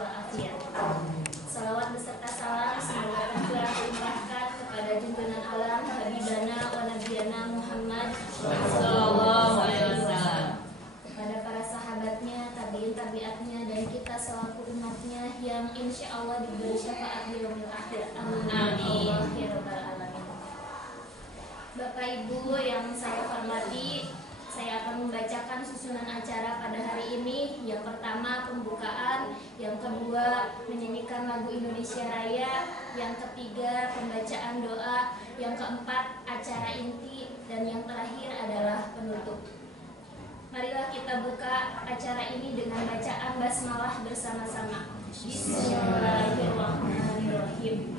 walafiat. Salawat beserta salam semoga tercurah limpahkan kepada junjungan alam Habibana wa Nabiyana Muhammad sallallahu alaihi wasallam, kepada para sahabatnya, tabiin tabiatnya, dan kita selaku umatnya yang insya Allah diberi syafaat di yaumil akhir. Amin. Ya rabbal alamin. Bapak Ibu yang saya hormati, saya akan membacakan susunan acara pada hari ini. Yang pertama pembukaan, yang kedua menyanyikan lagu Indonesia Raya, yang ketiga pembacaan doa, yang keempat acara inti, dan yang terakhir adalah penutup. Marilah kita buka acara ini dengan bacaan basmalah bersama-sama. Bismillahirrahmanirrahim.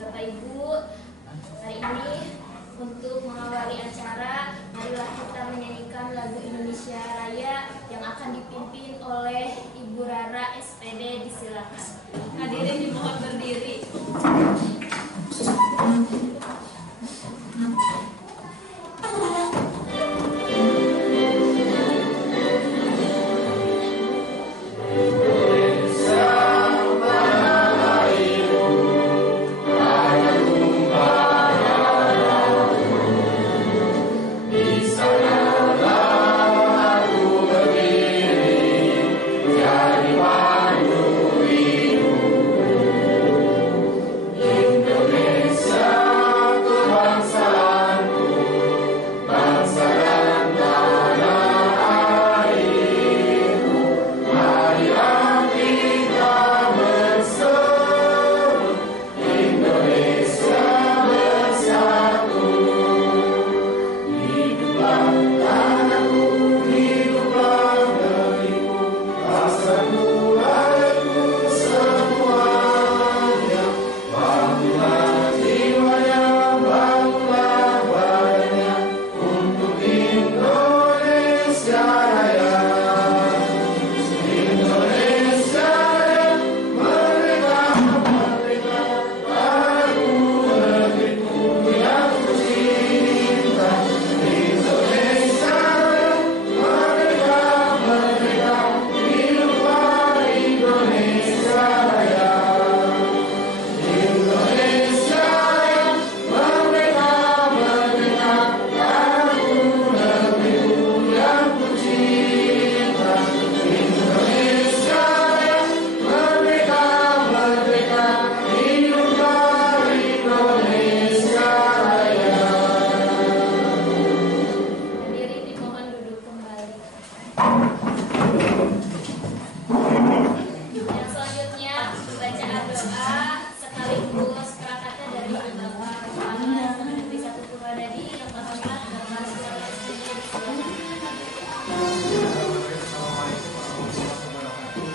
Bapak Ibu, hari ini untuk mengawali acara, marilah kita menyanyikan lagu Indonesia Raya yang akan dipimpin oleh Ibu Rara SPD. Disilakan. Hadirin dimohon berdiri.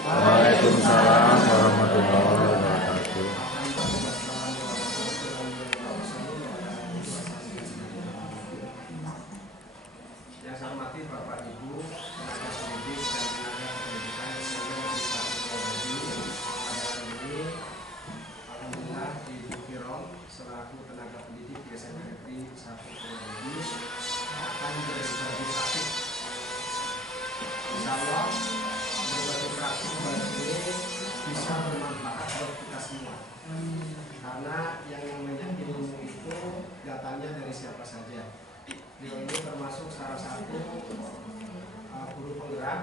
Waalaikumsalam warahmatullahi wabarakatuh. Yang saya hormati Bapak Ibu, tenaga pendidik dan tenaga pendidikan yang bisa berkontribusi pada hari ini. Alhamdulillah Ibu Kirom selaku tenaga pendidik di SMA Negeri 1 Purwodadi akan berbagi praktik. Insya Allah berbagi praktik ini bisa bermanfaat buat kita semua. Karena yang namanya ilmu itu datangnya dari siapa saja. Beliau ini termasuk salah satu guru penggerak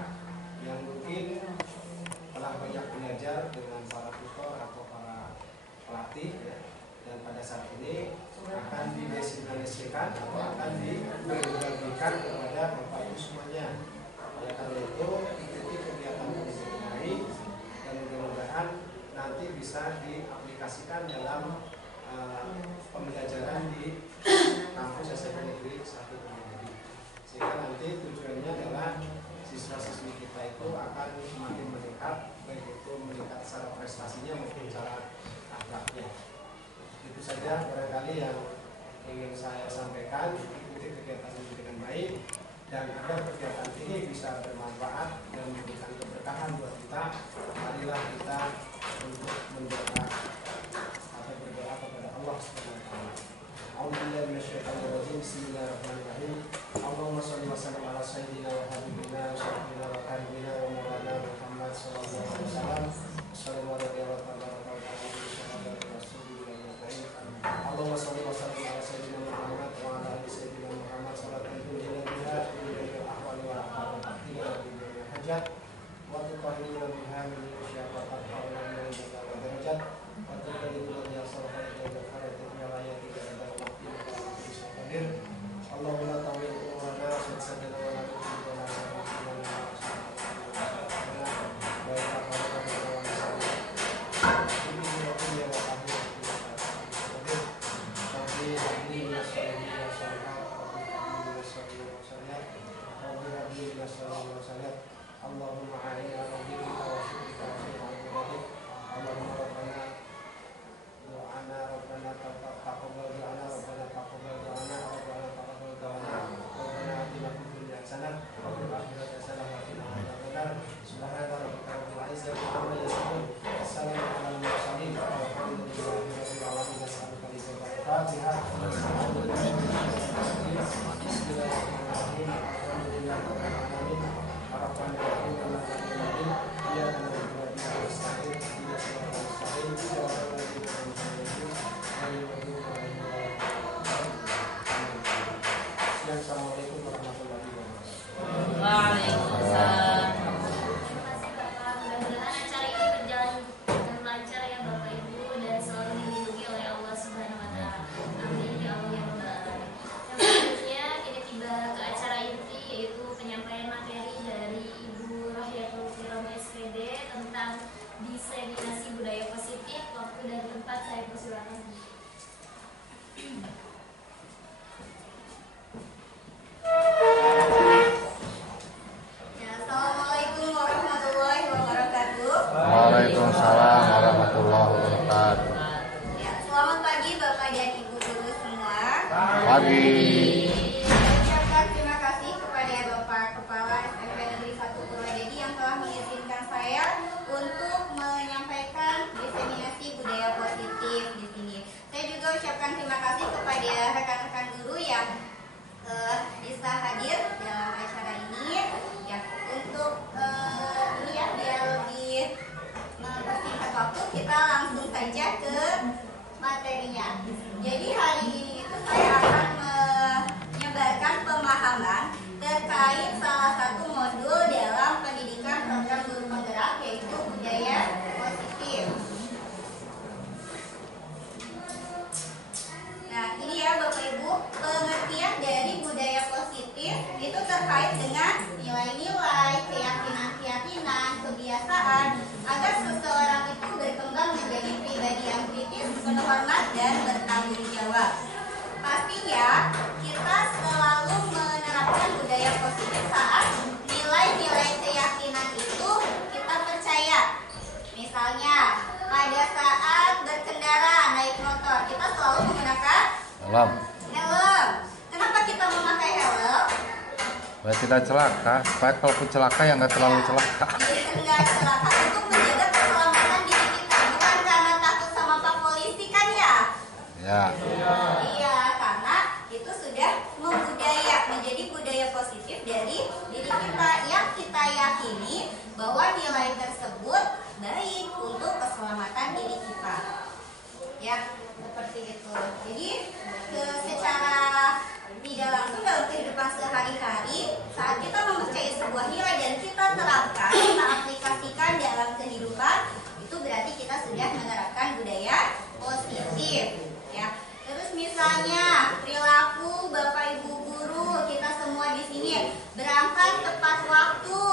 yang mungkin telah banyak belajar dengan para tutor atau para pelatih ya. Dan pada saat ini akan didesimalisasikan atau akan dibagikan kepada Bapak Ibu semuanya. Oleh karena itu ikuti kegiatan ini baik dan mudah-mudahan nanti bisa diaplikasikan dalam pembelajaran di kampus SMA Negeri 1 Purwodadi. Sehingga nanti tujuannya adalah siswa-siswi kita itu akan semakin meningkat, baik itu meningkat secara prestasinya maupun secara akhlaknya. Itu saja barangkali yang ingin saya sampaikan. Ikuti kegiatan ini dengan baik dan agar kegiatan ini bisa bermanfaat dan memberikan keberkahan buat kita. Marilah kita untuk berdoa kepada Allah Subhanahu wa taala. A'udzubillahi minasyaitonir rajim. Bismillahirrahmanirrahim. Allahumma shalli wa sallim ala sayyidina wa habibina wa syafiina wa habibina wa maulana Muhammad sallallahu alaihi wasallam. diseminasi budaya positif. Waktu dan tempat saya persilakan. Assalamualaikum warahmatullahi wabarakatuh. Waalaikumsalam warahmatullahi wabarakatuh. Ya, selamat pagi Bapak dan Ibu guru semua. Pagi. Saya ucapkan terima kasih kepada Bapak Kepala SMP Negeri 1 Purwodadi yang telah mengizinkan saya untuk menyampaikan diseminasi budaya positif di sini. Saya juga ucapkan terima kasih kepada rekan-rekan guru yang bisa hadir dalam acara ini. Ya, untuk ini ya biar lebih mempersingkat waktu, kita langsung saja ke materinya. Jadi hari ini itu saya akan menyebarkan pemahaman terkait salah satu modul dalam pendidikan program guru penggerak, yaitu budaya positif. Nah, ini ya Bapak Ibu, pengertian dari budaya positif itu terkait dengan nilai-nilai, keyakinan-keyakinan, kebiasaan agar seseorang itu berkembang menjadi pribadi yang kritis, berhormat dan bertanggung jawab. Pastinya kita selalu menerapkan budaya positif saat nilai-nilai keyakinan itu kita percaya. Misalnya pada saat berkendara naik motor, kita selalu menggunakan Helm. helm. Kenapa kita memakai helm? Supaya tidak celaka. Supaya kalau celaka ya nggak terlalu celaka. Nggak celaka, untuk menjaga keselamatan diri kita, bukan karena takut sama Pak Polisi kan ya? Ya. Iya, karena itu sudah membudaya, menjadi budaya positif dari diri kita yang kita yakini bahwa nilai tersebut baik untuk keselamatan diri kita. Ya, seperti itu. Jadi secara tidak langsung dalam kehidupan sehari-hari, saat kita mempercayai sebuah nilai dan kita terapkan, kita aplikasikan dalam kehidupan, itu berarti kita sudah menerapkan budaya positif. Ya. Terus misalnya perilaku Bapak Ibu guru kita semua di sini berangkat tepat waktu.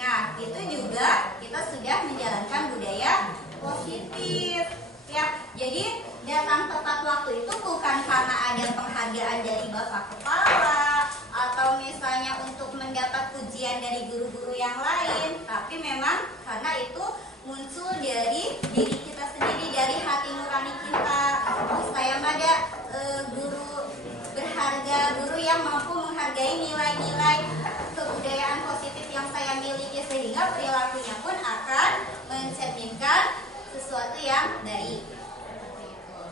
Nah, itu juga kita sudah menjalankan budaya positif. Ya, jadi datang tepat waktu itu bukan karena ada penghargaan dari Bapak Kepala atau misalnya untuk mendapat pujian dari guru-guru yang lain, tapi memang karena itu muncul dari diri kita sendiri, dari hati nurani kita. Saya ada guru berharga, guru yang mampu menghargai nilai-nilai kebudayaan positif yang saya miliki, sehingga perilakunya pun akan mencerminkan sesuatu yang baik. Seperti itu.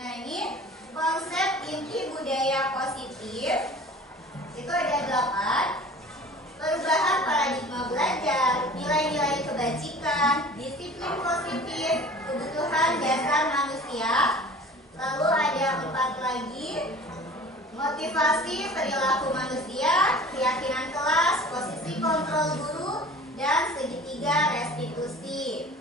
Nah, ini konsep inti budaya positif itu ada 8. Perubahan paradigma belajar, nilai-nilai kebajikan, disiplin positif, kebutuhan dasar manusia. Lalu ada 4 lagi, motivasi perilaku manusia, keyakinan kelas, posisi kontrol guru, dan segitiga restitusi.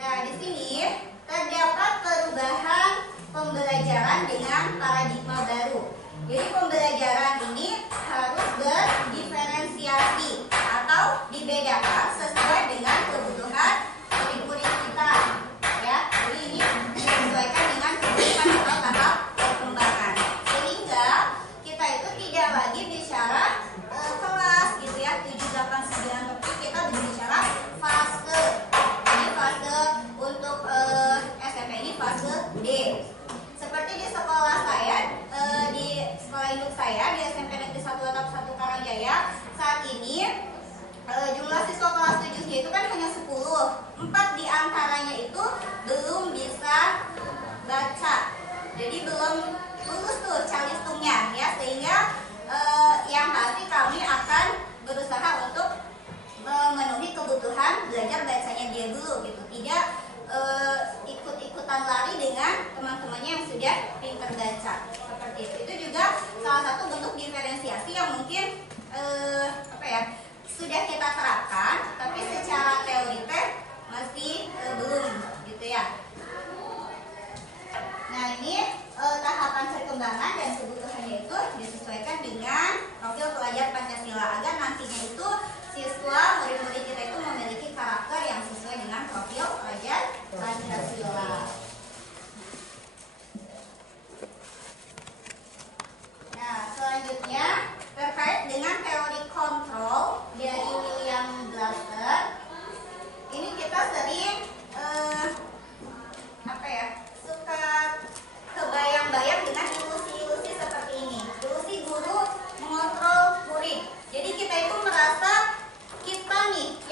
Nah, di sini terdapat perubahan pembelajaran dengan paradigma baru. Jadi pembelajaran ini harus berdiferensiasi atau dibedakan sesuai dengan kebutuhan murid-murid kita. Ya, jadi ini disesuaikan dengan kebutuhan atau tahap perkembangan. Sehingga kita itu tidak lagi bicara kelas gitu ya, 7, 8, 9, tapi kita berbicara fase. Jadi fase untuk SMP ini fase D. Seperti di sekolah saya, di sekolah induk saya di SMP Negeri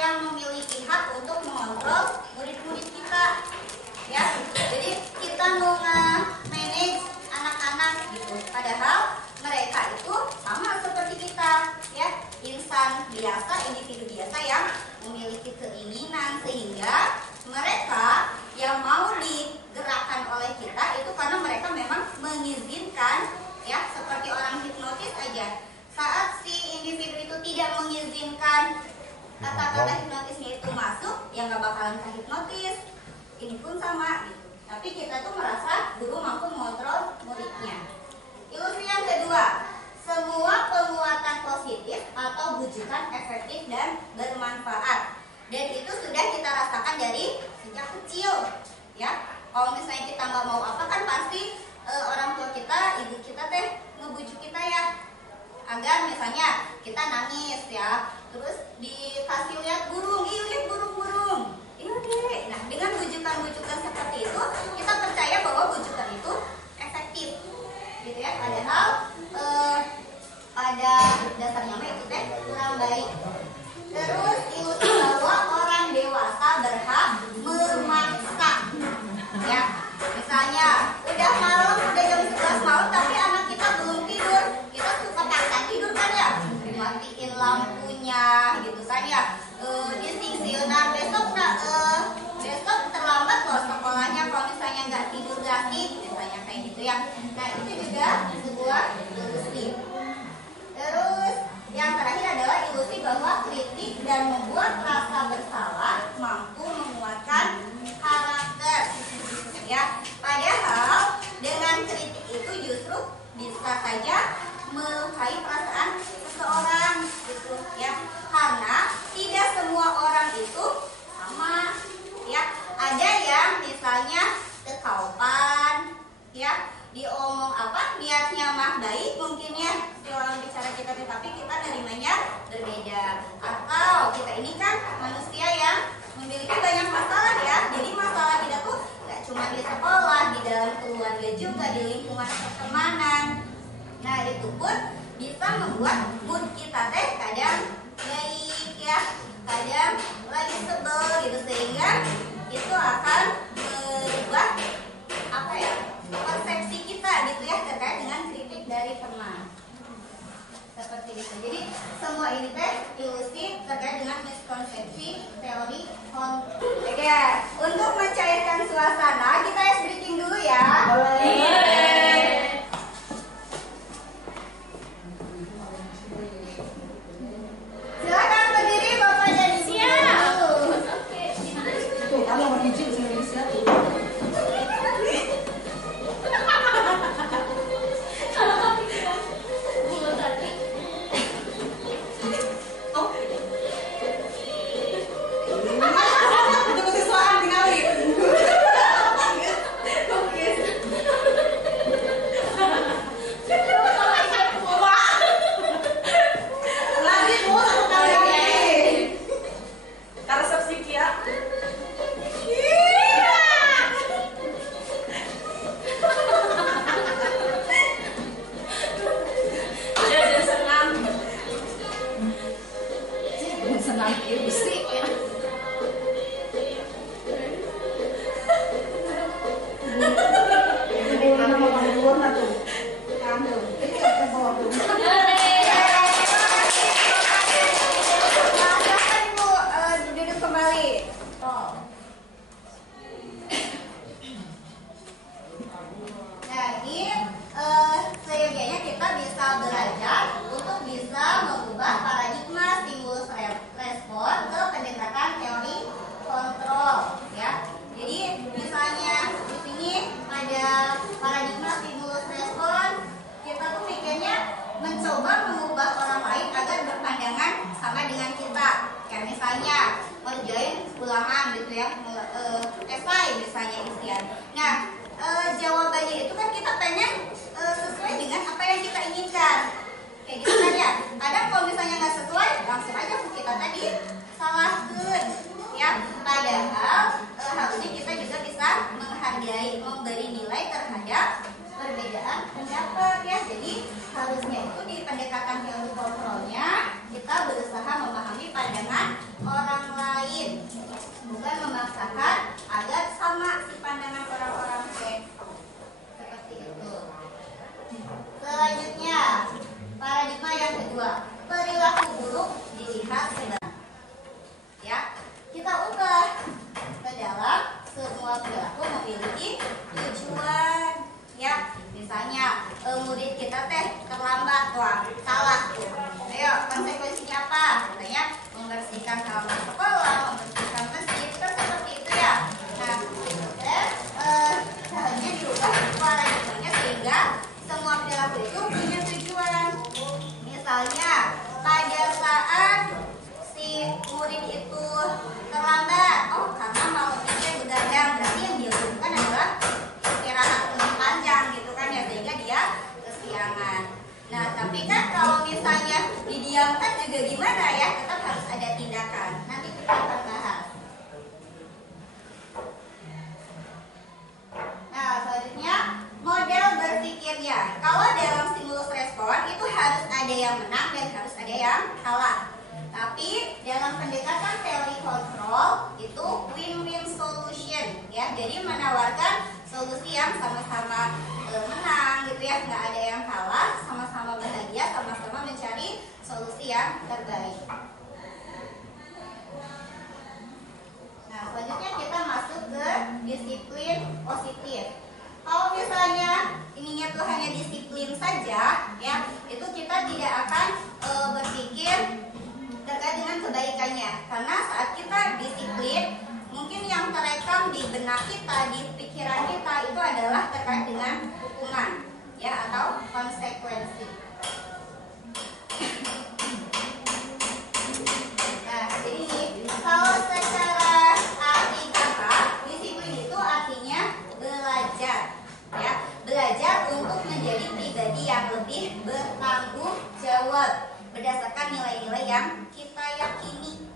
yang memiliki hak untuk mengontrol murid-murid kita. Ya, jadi kita mau manage anak-anak gitu. Padahal mereka itu sama seperti kita, ya, insan biasa, individu biasa yang memiliki keinginan, sehingga mereka yang mau digerakkan oleh kita itu karena mereka memang mengizinkan, ya, seperti orang hipnotis aja. Saat si individu itu tidak mengizinkan kata-kata hipnotisnya itu masuk, ya nggak bakalan hipnotis. Ini pun sama gitu. Tapi kita tuh merasa guru mampu mengontrol muridnya. Ilusi yang kedua, semua penguatan positif atau bujukan efektif dan bermanfaat. Dan itu sudah kita rasakan dari sejak kecil, ya. Kalau misalnya kita nggak mau apa kan pasti orang tua kita, ibu kita teh ngebujuk kita ya, agar misalnya kita nangis ya, terus dikasih lihat burung, lihat burung-burung. Iya deh. Nah, dengan bujukan-bujukan seperti itu, kita percaya bahwa bujukan itu efektif, gitu ya. Padahal pada dasarnya itu teh kurang baik. Terus ilusi bahwa orang dewasa berhak memaksa, ya. Misalnya udah malam, udah jam 11 malam, tapi anak kita belum tidur, kita suka paksa tidur kan ya, matiin lampunya, gitu kan ya. Disingsiunan besok terlambat loh sekolahnya kalau misalnya nggak tidur gratis, misalnya kayak gitu ya. Nah, itu juga sebuah ilusi. Terus yang terakhir adalah ilusi bahwa kritik dan membuat rasa bersalah mampu menguatkan karakter, ya. Padahal dengan kritik itu justru bisa saja melukai perasaan seseorang, gitu ya. Karena tidak semua orang itu sama, ya. Ada yang misalnya kekaupan, ya, diomong apa niatnya mah baik mungkin ya si orang bicara kita, tetapi kita nerimanya berbeda. Atau kita ini kan manusia yang memiliki banyak masalah ya, jadi masalah kita tuh gak cuma di sekolah, di dalam keluarga juga, di lingkungan pertemanan. Nah, itu pun bisa membuat mood kita teh kadang baik ya, kadang lagi sebel gitu, sehingga itu akan merubah apa ya, persepsi kita gitu ya terkait dengan kritik dari teman. Seperti itu. Jadi semua ini teh ilusi terkait dengan miskonsepsi teori Oke, untuk mencairkan suasana kita ice breathing dulu ya. Silakan berdiri Bapak dan Ibu. Kalau mau izin Indonesia. Pendekatan teori kontrolnya kita berusaha memahami pandangan orang untuk dilihat sebenarnya. Ya, kita ubah ke dalam semua perilaku memiliki tujuan. Ya, misalnya murid kita terlambat, wah salah tuh. Ayo, konsekuensinya apa? Katanya membersihkan halaman sekolah, membersihkan masjid, kan seperti itu ya. Nah, caranya diubah paradigmanya sehingga semua perilaku itu punya tujuan. Misalnya pada saat si murid itu terlambat, oh karena malamnya begadang, berarti yang dia butuhkan adalah istirahat lebih panjang gitu kan ya, sehingga dia kesiangan. Nah tapi kan kalau misalnya didiamkan juga gimana ya, tetap harus ada tindakan. Nanti kita akan bahas. Nah selanjutnya model berpikirnya. Kalau dalam stimulus respon itu harus ada yang menang dan harus ada yang kalah. Tapi dalam pendekatan teori kontrol itu win-win solution ya. Jadi menawarkan solusi yang sama-sama menang gitu ya, nggak ada yang kalah, sama-sama bahagia, sama-sama mencari solusi yang terbaik. Nah selanjutnya kita masuk ke disiplin positif. Kalau misalnya ininya tuh hanya disiplin saja ya, itu kita tidak akan berpikir terkait dengan kebaikannya, karena saat kita disiplin mungkin yang terekam di benak kita, di pikiran kita itu adalah terkait dengan hukuman ya atau konsekuensi. Nah jadi kalau secara arti kata disiplin itu artinya belajar ya, belajar untuk menjadi pribadi yang lebih bertanggung jawab berdasarkan nilai-nilai yang kita yakini.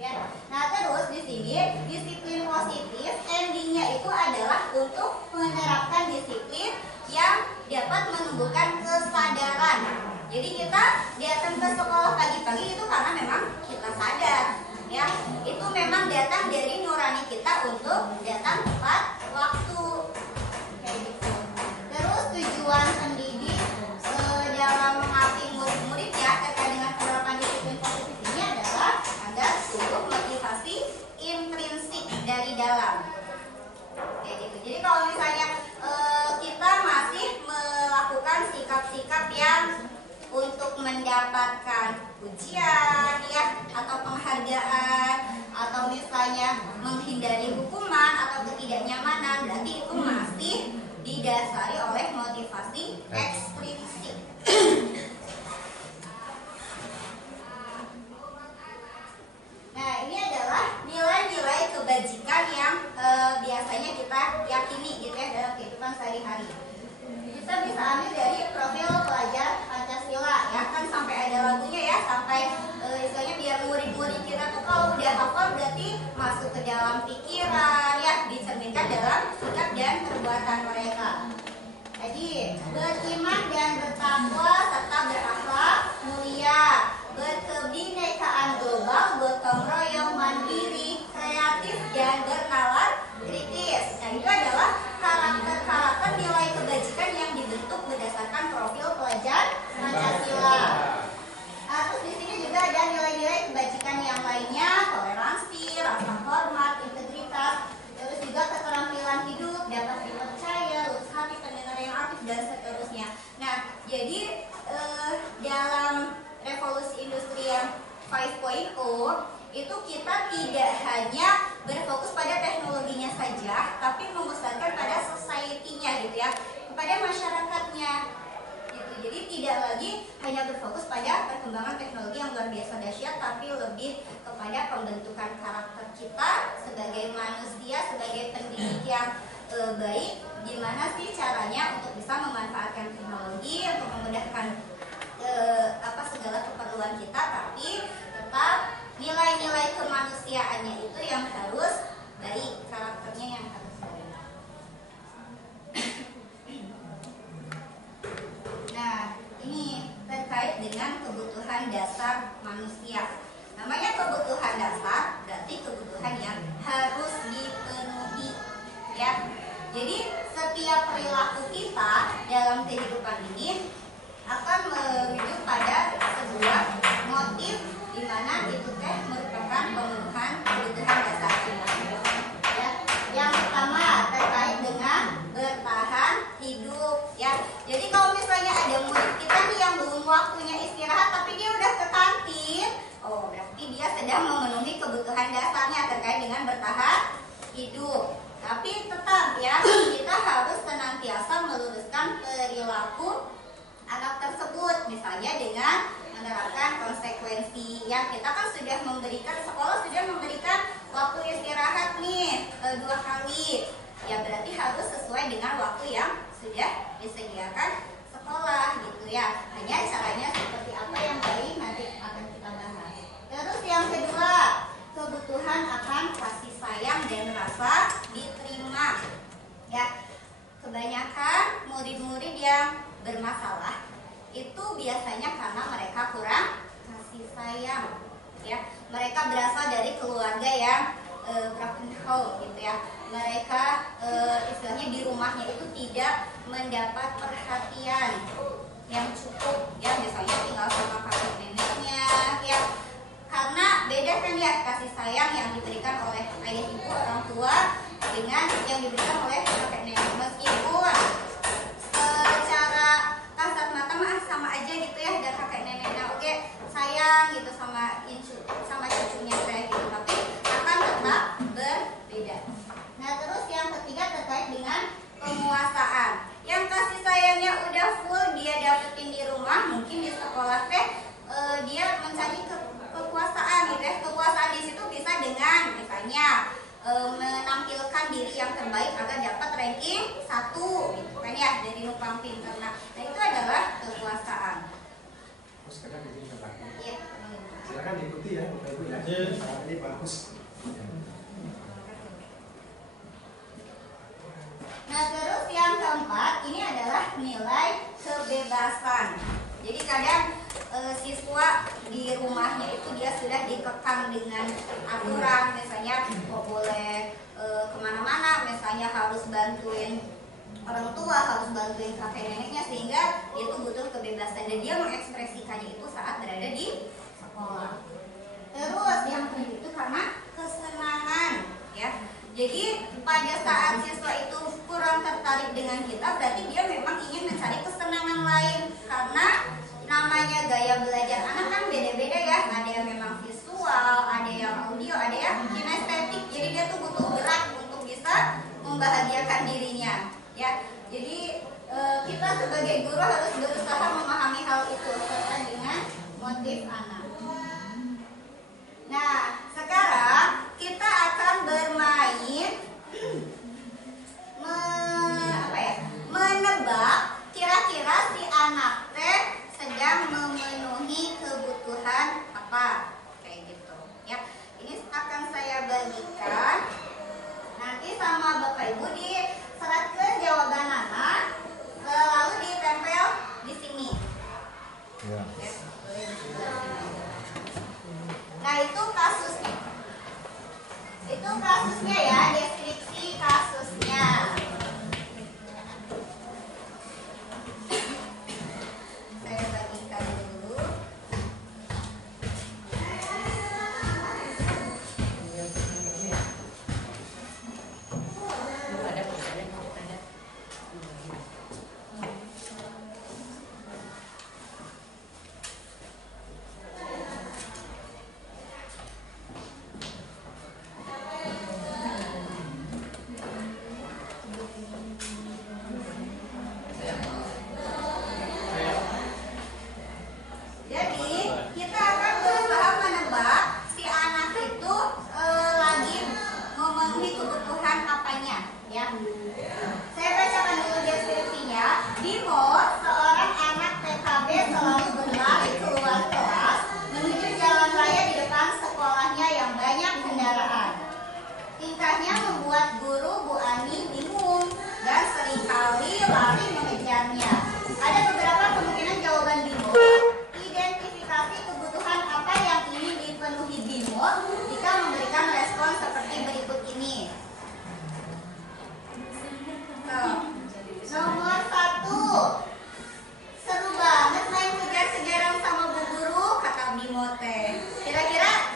Ya. Nah terus di sini disiplin positif endingnya itu adalah untuk menerapkan disiplin yang dapat menumbuhkan kesadaran. Jadi kita datang ke sekolah pagi-pagi itu karena memang kita sadar, ya itu memang datang dari nurani kita untuk datang tepat waktu. Kayak gitu. Terus tujuan pendidik dalam melatih murid-murid ya terkait dengan penerapan disiplin positif ini adalah agar tumbuh motivasi intrinsik dari dalam. Kayak gitu. Jadi kalau misalnya kita masih melakukan sikap-sikap yang untuk mendapatkan pujian ya atau penghargaan atau misalnya menghindari hukuman atau ketidaknyamanan, berarti itu masih didasari oleh motivasi ekstrinsik. Nah ini adalah nilai-nilai kebajikan yang biasanya kita yakini gitu ya dalam kehidupan sehari-hari. Kita bisa ambil dari profil pelajar Pancasila ya, kan sampai ada lagunya ya, sampai istilahnya biar murid-murid kita tuh kalau udah hafal berarti masuk ke dalam pikiran ya, dicerminkan dalam sikap dan perbuatan mereka. Jadi beriman dan bertakwa serta berakhlak mulia, berkebinekaan global, gotong royong, mandiri, kreatif dan bernalar kritis. Nah itu adalah karakter-karakter nilai kebajikan yang dibentuk berdasarkan profil pelajar Pancasila. Nah, terus di sini juga ada nilai-nilai kebajikan yang lainnya, toleransi, rasa hormat, integritas, terus juga keterampilan hidup, dapat dipercaya, lurus hati, pendengar yang aktif dan seterusnya. Nah, jadi dalam revolusi industri yang 5.0 itu kita tidak hanya berfokus pada teknologinya saja, tapi membesarkan pada society-nya gitu ya, kepada masyarakatnya gitu. Jadi tidak lagi hanya berfokus pada perkembangan teknologi yang luar biasa dahsyat, tapi lebih kepada pembentukan karakter kita sebagai manusia, sebagai pendidik yang baik. Gimana sih caranya untuk bisa memanfaatkan teknologi untuk memudahkan segala keperluan kita, tapi tetap nilai-nilai kemanusiaannya itu yang harus baik, karakternya yang harus baik. Nah, ini terkait dengan kebutuhan dasar manusia. Namanya kebutuhan dasar berarti kebutuhan yang harus dipenuhi, ya. Jadi setiap perilaku kita dalam kehidupan ini akan menuju pada sebuah motif sudah memenuhi kebutuhan dasarnya terkait dengan bertahan hidup. Tapi tetap ya, kita harus senantiasa meluruskan perilaku anak tersebut, misalnya dengan menerapkan konsekuensi yang kita kan sudah memberikan, sekolah sudah memberikan waktu istirahat nih 2 kali, ya berarti harus sesuai dengan waktu yang sudah disediakan sekolah gitu ya. Hanya caranya seperti apa yang baik nanti akan kita bahas. Terus yang kedua, kebutuhan akan kasih sayang dan rasa diterima. Ya, kebanyakan murid-murid yang bermasalah itu biasanya karena mereka kurang kasih sayang. Ya, mereka berasal dari keluarga yang broken home gitu ya. Mereka istilahnya di rumahnya itu tidak mendapat perhatian yang cukup, ya misalnya tinggal sama kakek neneknya, ya karena beda kan ya kasih sayang yang diberikan oleh ayah ibu orang tua dengan yang diberikan oleh kakek nenek. Meskipun secara kasat mata mah sama aja gitu ya, dan kakek neneknya oke sayang gitu sama cucunya saya gitu, tapi akan tetap berbeda. Nah terus yang ketiga terkait dengan penguasaan. Yang kasih sayangnya udah full dia dapetin di rumah, mungkin di sekolah teh dia mencari kekuasaan gitu ya. Kekuasaan di situ bisa dengan misalnya menampilkan diri yang terbaik agar dapat ranking 1 gitu kan ya, dari numpang pinter. Nah itu adalah kekuasaan. Sekarang ini Iya. silakan diikuti ya Bapak Ibu ya. Ini bagus. Nah terus yang keempat ini adalah nilai kebebasan. Jadi kadang siswa di rumahnya itu dia sudah dikekang dengan aturan, misalnya kok boleh kemana-mana, misalnya harus bantuin orang tua, harus bantuin kakek neneknya, sehingga dia itu butuh kebebasan dan dia mengekspresikannya itu saat berada di sekolah. Terus yang kedua itu karena kesenangan ya. Jadi pada saat siswa itu kurang tertarik dengan kita, berarti dia memang ingin mencari kesenangan lain. Karena namanya gaya belajar anak kan beda-beda ya. Ada yang memang visual, ada yang audio, ada yang kinestetik. Jadi dia tuh butuh gerak untuk bisa membahagiakan dirinya. Ya, jadi kita sebagai guru harus berusaha memahami hal itu sesuai dengan motif anak. Nah, sekarang kita akan bermain menebak kira-kira si anak teh sedang memenuhi kebutuhan apa, kayak gitu ya. Ini akan saya bagikan nanti sama Bapak Ibu diseratkan jawaban anak, lalu ditempel di sini Ya. Nah itu kasusnya. Itu kasusnya ya, deskripsi kasusnya. Saya bagikan dulu.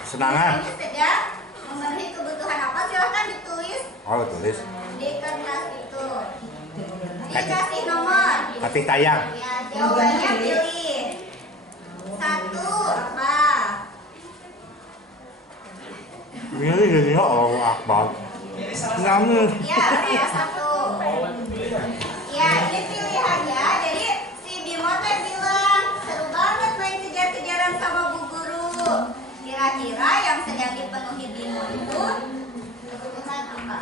Kesenangan. Sedang memenuhi kebutuhan apa? Silahkan ditulis. Oh, tulis. Di kertas itu. Dikasih nomor. Kasih tayang. Ya, jawabannya pilih. 1 apa? Milih jadi Allahu Akbar. Ngambil. Ya, salah satu. Ya, ini pilihannya. Jadi si Bimo teh bilang seru banget main kejar-kejaran sama Bu Guru. Kira-kira yang sedang dipenuhi Bimo itu kebutuhan apa?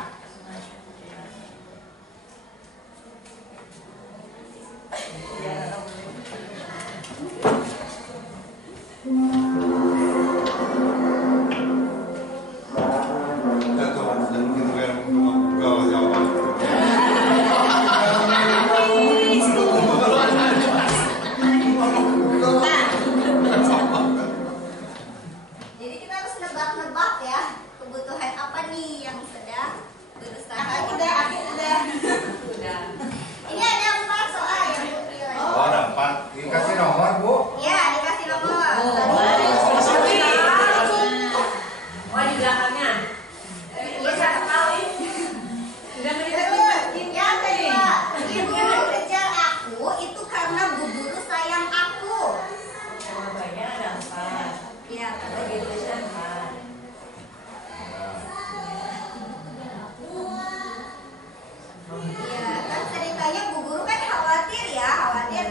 Jadi kita harus nebak-nebak ya kebutuhan apa nih yang sedang berusaha. Udah, akhir udah. Ini ada 4 soal yang dipilih. Oh, ada 4. Dikasih nomor, Bu. Ya, dikasih nomor. Oh, di belakangnya. Iya, saya tahu ini. Yang kedua, ibu kejar aku itu karena Bu Guru sayang aku. Jawabannya ada 4. Iya, Bagi tulisan 4. iya. Kan ceritanya Bu Guru kan khawatir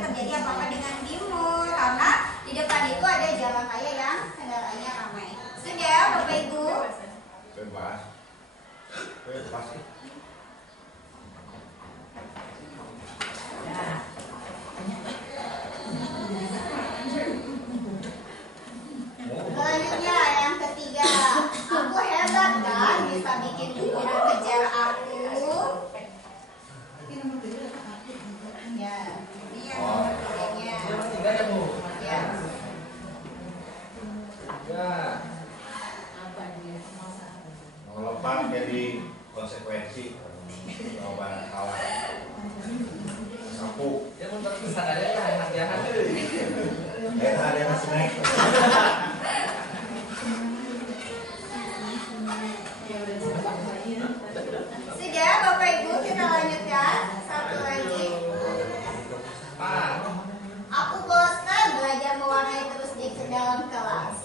terjadi apa-apa dengan Bimo karena di depan itu ada jalan raya yang kendaraannya ramai. Sudah, Bapak Ibu. Bebas. Bebas. Selanjutnya yang ketiga, aku hebat kan bisa bikin Bu Guru kejar aku. Ya, ini yang nomor tiganya. Ya. Lepas jadi konsekuensi jawaban salah. Sapu. Ada snack. Sudah, Bapak Ibu, kita lanjutkan. Satu lagi. Aku bosan belajar mewarnai terus di dalam kelas.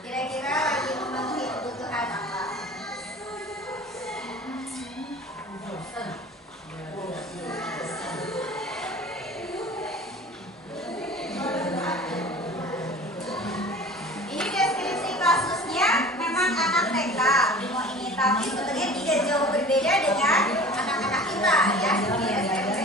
Kira-kira lagi memenuhi kebutuhan apa? Ini deskripsi kasusnya memang anak TK Bimo ini, tapi sebenarnya tidak jauh berbeda dengan anak-anak kita ya di SMP.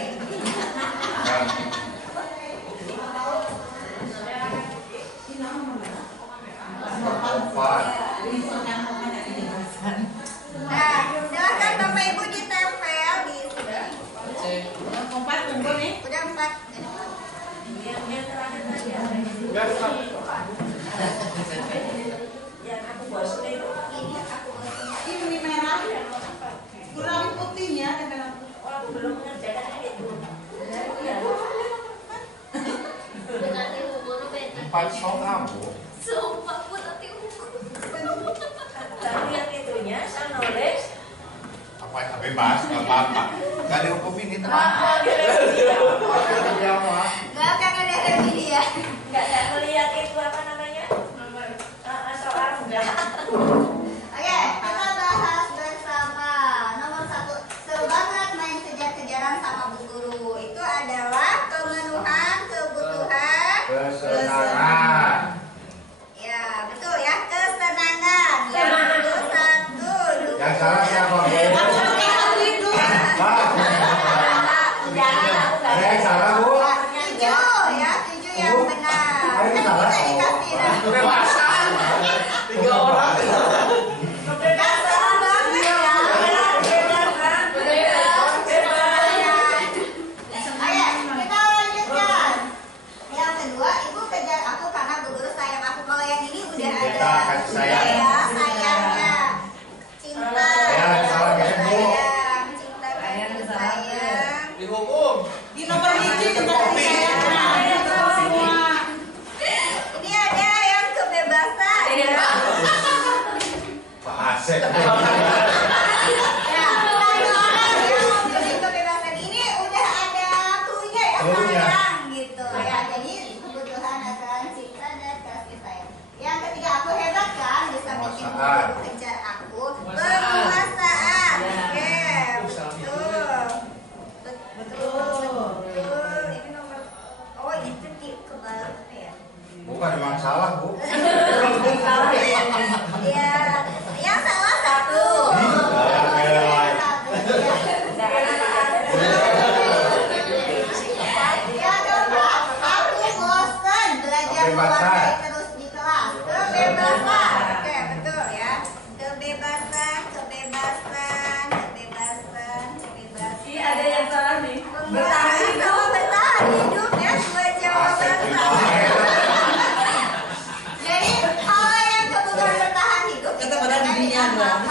Nah, silakan Bapak Ibu ditempel di sini. Udah 4. Yang terakhir tadi ada. Yang aku bosan itu. Ini aku bosan. Ini merah. Kurang putihnya kan. Oh, aku belum mengerjakan itu. Ya. Berarti Bu Guru beda. 4 soal, Bu. Sumpah Bu tapi buku. Tapi yang itunya saya nulis. Apa bebas, enggak apa-apa. Enggak dihukum ini tenang. Gak akan ada revisi ya. Enggak melihat itu apa namanya? Soal enggak. Oke, kita bahas bersama. Nomor 1, seru banget main kejar-kejaran sama Bu Guru. Itu adalah pemenuhan kebutuhan. Kesenangan. Ya, betul ya, kesenangan. Yang kedua 1, 2. Yang salah siapa, Bu? Ada yang salah, Bu? 7 ya, 7 yang benar. Ayo kita Kan lah. kita dikasih dah. Kebebasan. 3 orang. Gak salah banget ya. Ayo, kita lanjutkan. Yang kedua, ibu kejar aku karena Bu Guru sayang aku. Kalau yang ini udah ada Kita kasih sayang. ya, sayangnya. Cinta. Sayang, salah kan, Bu? Sayang, cinta kasih sayang. Dihukum. Di nomor hiji kita Ini ada yang kebebasan. Pak Asep. Ya, satu orang yang memilih kebebasan ini udah ada clue-nya ya, Clue-nya. sayang gitu ya. Jadi kebutuhan akan cinta dan kasih sayang. Yang ketiga, aku hebat kan bisa bikin Bu Penguasaan. kejar aku. Penguasaan. Oke, betul. Ini nomor. Oh, itu kebal apa ya? Bukan emang salah, Bu. Ya, yang salah satu. Ya coba, aku bosan belajar mewarnai terus di kelas. Kebebasan, oke betul ya. Kebebasan. Iya, ada yang salah nih. Bertahan hidup ya, dua jawaban salah. Jadi kalau yang kebutuhan bertahan hidup Kata pada dirinya doang.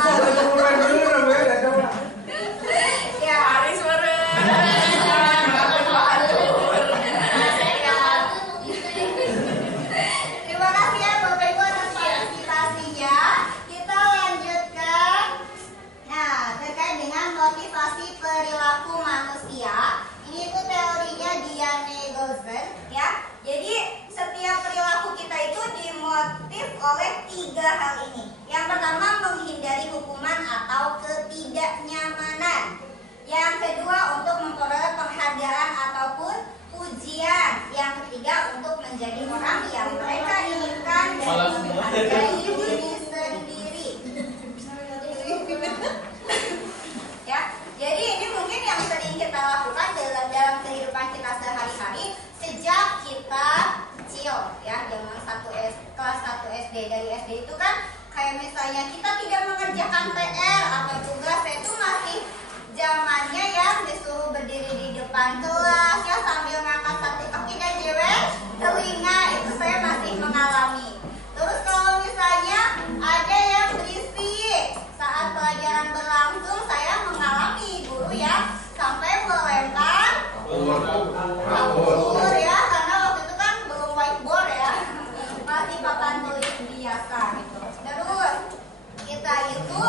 Ya, Aris suara. terima kasih ya Bapak Ibu atas partisipasinya. Kita lanjutkan. Nah, terkait dengan motivasi perilaku manusia. Ini itu teorinya Diane Gozen ya. Jadi setiap perilaku kita itu dimotif oleh 3 hal ini. Yang pertama menghindari hukuman atau ketidaknyamanan. Yang kedua untuk memperoleh penghargaan ataupun pujian. Yang ketiga untuk menjadi orang yang mereka inginkan dan menghargai diri sendiri. Ya, jadi ini mungkin yang sering kita lakukan dalam kehidupan kita sehari-hari sejak kita kecil ya, zaman kelas 1 SD. Dari SD itu kan kayak misalnya kita tidak mengerjakan PR atau tugas, itu masih zamannya yang disuruh berdiri di depan kelas ya sambil ngangkat satu kaki dan jewel telinga, itu saya masih mengalami. Terus kalau misalnya ada yang berisik saat pelajaran berlangsung, saya mengalami guru ya sampai melempar kapur ya, karena waktu itu kan belum whiteboard ya, masih papan tulis biasa gitu. Terus kita itu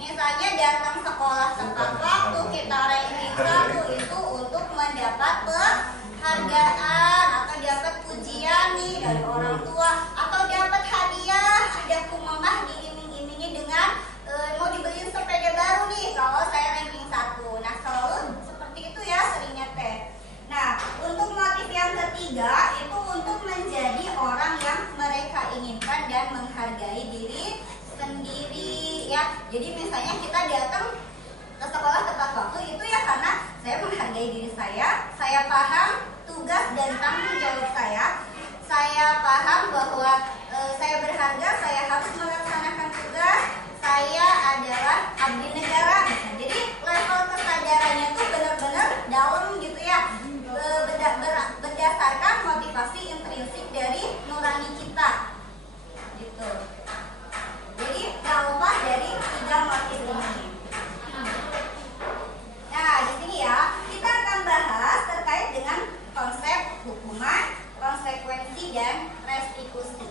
misalnya datang sekolah tepat waktu, kita ranking 1 itu untuk mendapat penghargaan atau dapat pujian nih dari orang tua, atau dapat hadiah, ada kumamah diiming-imingi dengan mau dibeliin sepeda baru nih kalau saya ranking 1. Nah, selalu seperti itu ya seringnya teh. Nah, untuk motif yang ketiga itu untuk menjadi orang yang mereka inginkan dan menghargai diri sendiri ya. Jadi misalnya kita datang ke sekolah tepat waktu itu ya karena saya menghargai diri saya paham tugas dan tanggung jawab saya paham bahwa saya berharga, saya harus melaksanakan tugas, saya adalah abdi negara. Jadi level kesadarannya itu benar-benar dalam gitu ya, berdasarkan motivasi intrinsik dari nurani kita gitu. Jadi nggak lepas dari 3 motif ini. Nah, di sini ya kita akan bahas terkait dengan konsep hukuman, konsekuensi dan restitusi.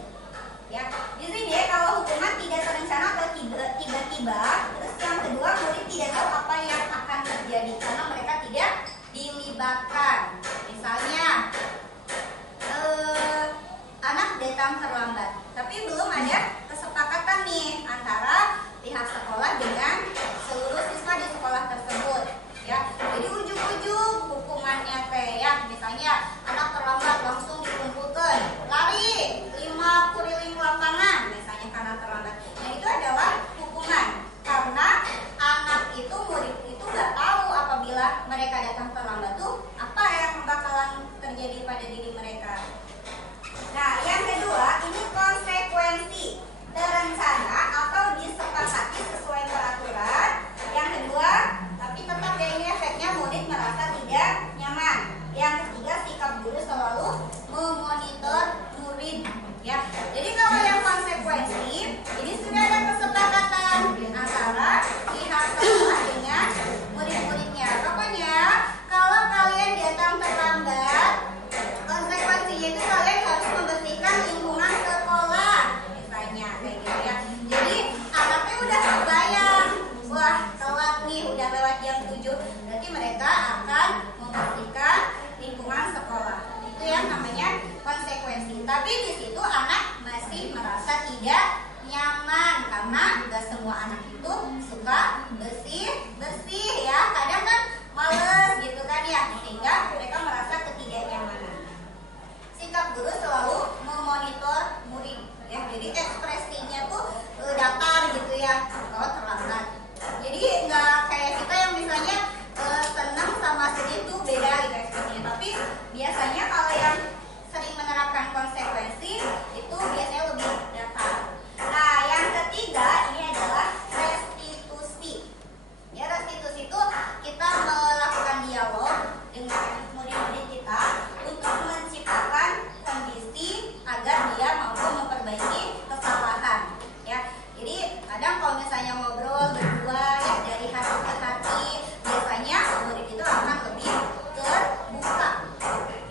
Ya, di sini ya, kalau hukuman tidak terencana atau tiba-tiba, terus yang kedua murid tidak tahu apa yang akan terjadi karena mereka tidak dilibatkan. Misalnya anak datang terlambat, tapi belum ada kesepakatan nih antara pihak sekolah dengan seluruh siswa di sekolah tersebut. Ya, jadi ujung-ujung hukumannya teh ya, misalnya anak terlambat langsung dikumpulkan, lari 5 keliling lapangan misalnya karena terlambat. Nah, itu adalah hukuman karena anak itu, murid itu nggak tahu apabila mereka datang terlambat tuh apa yang bakalan terjadi pada diri mereka. Nah, yang kedua ini konsekuensi terencana atau jadi ekspresinya tuh datar gitu ya kalau terlambat. Jadi nggak kayak kita yang misalnya senang sama sedih tuh beda gitu ekspresinya. Tapi biasanya kalau yang sering menerapkan konsekuensi itu biasanya lebih datar. Nah, yang ketiga ini adalah restitusi. Ya, restitusi itu kita melakukan dialog dengan murid-murid kita untuk menciptakan kondisi agar dia mampu memperbaiki kesalahan. Ya, jadi kadang kalau misalnya ngobrol berdua ya dari hati ke hati, biasanya murid itu akan lebih terbuka.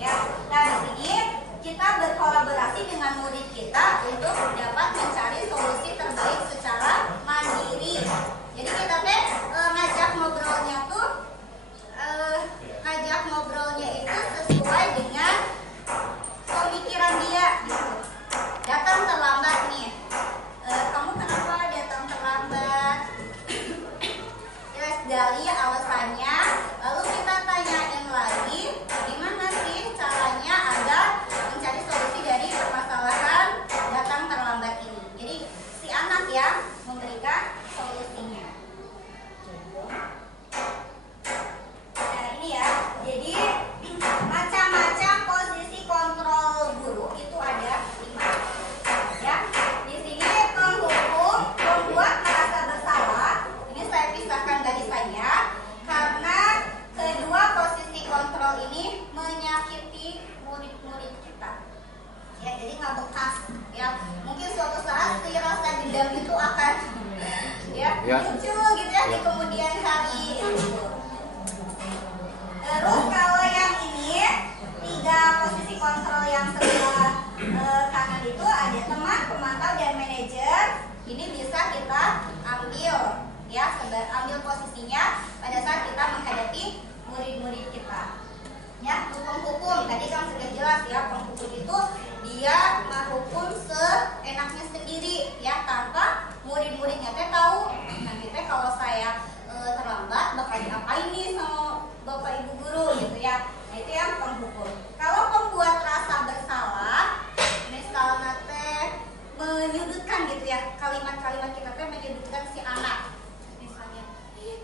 Ya, nah di sini kita berkolaborasi dengan murid kita untuk dapat mencari solusi terbaik secara mandiri. Jadi kita ngajak ngobrolnya itu sesuai dengan pemikiran dia gitu. Datang terlambat nih, kamu kenapa datang terlambat? Terus gali alasannya, lalu kita tanyain lagi gimana sih caranya agar mencari solusi dari permasalahan datang terlambat ini. Jadi si anak ya memberikan solusinya. Nah ini ya, jadi macam-macam posisi kontrol guru itu ada 5. Ya, di sini penghukum, membuat merasa bersalah. Ini saya pisahkan barisannya karena kedua posisi kontrol ini menyakiti murid-murid kita. Ya, jadi nggak bekas. Ya, mungkin suatu saat si rasa dendam itu akan muncul gitu ya di kemudian hari. Terus kalau yang ini 3 posisi kontrol yang sebelah kanan itu ada teman, pemantau, dan manajer. Ini bisa kita ambil ya, ambil posisinya pada saat kita menghadapi murid-murid kita. Ya, penghukum tadi kan sudah jelas ya, penghukum itu dia menghukum seenaknya sendiri ya, tanpa murid-muridnya tahu. Nanti kalau saya terlambat bakal diapain nih sama bapak ibu guru gitu ya. Nah itu yang penghukum. Kalau pembuat rasa bersalah, misalnya menyudutkan gitu ya, kalimat-kalimat kita menyudutkan si anak. Misalnya,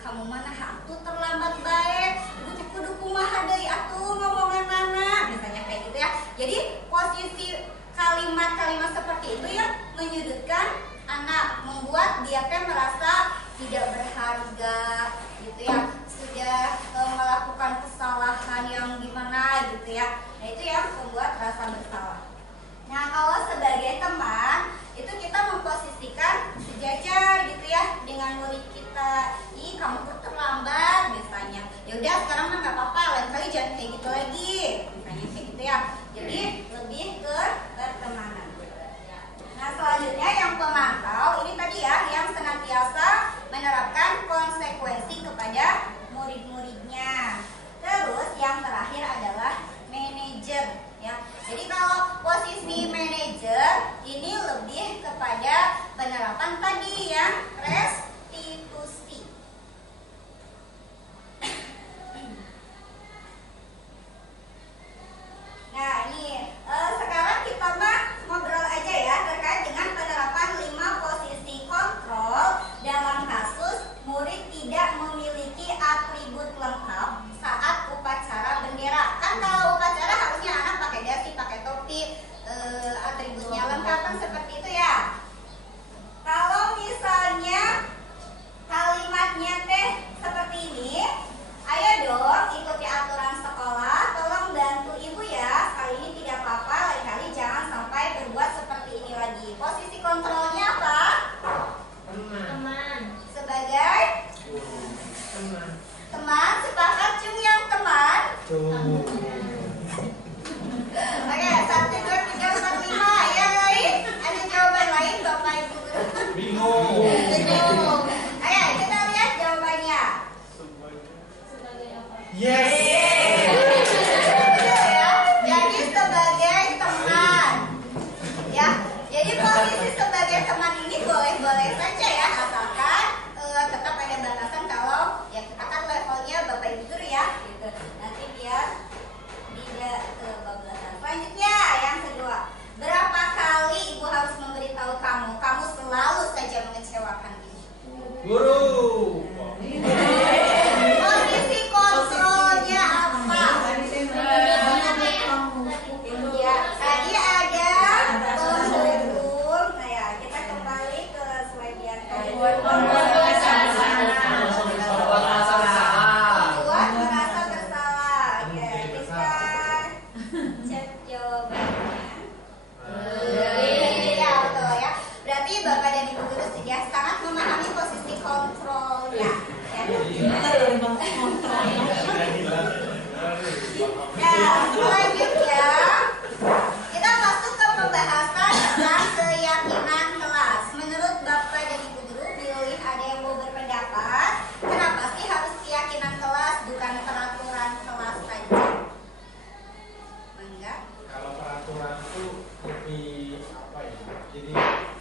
kamu mana aku terlambat baik, ibu kudu kumaha deui atuh ngomongan mana, misalnya kayak gitu ya. Jadi posisi kalimat-kalimat seperti itu yang menyudutkan anak, membuat dia merasa tidak berharga gitu ya, sudah melakukan kesalahan yang gimana gitu ya. Nah itu yang membuat rasa bersalah. Nah kalau sebagai teman itu kita memposisikan sejajar gitu ya dengan murid kita. Ih kamu tuh terlambat misalnya. Ya udah sekarang mah nggak apa-apa, lain kali jangan kayak gitu lagi misalnya kayak gitu ya. Jadi lebih ke pertemanan. Nah selanjutnya yang pemantau ini tadi ya, yang senantiasa menerapkan konsekuensi kepada murid-muridnya. Terus yang terakhir adalah manajer ya. Jadi kalau posisi manajer ini lebih kepada penerapan tadi yang restitusi. Nah ini sekarang kita ngobrol aja ya terkait dengan penerapan 5 posisi kontrol dalam kasus murid tidak memiliki atribut lengkap saat upacara bendera. Kan kalau upacara harusnya anak pakai dasi, pakai topi, atributnya lengkap kan seperti itu ya. Kalau misalnya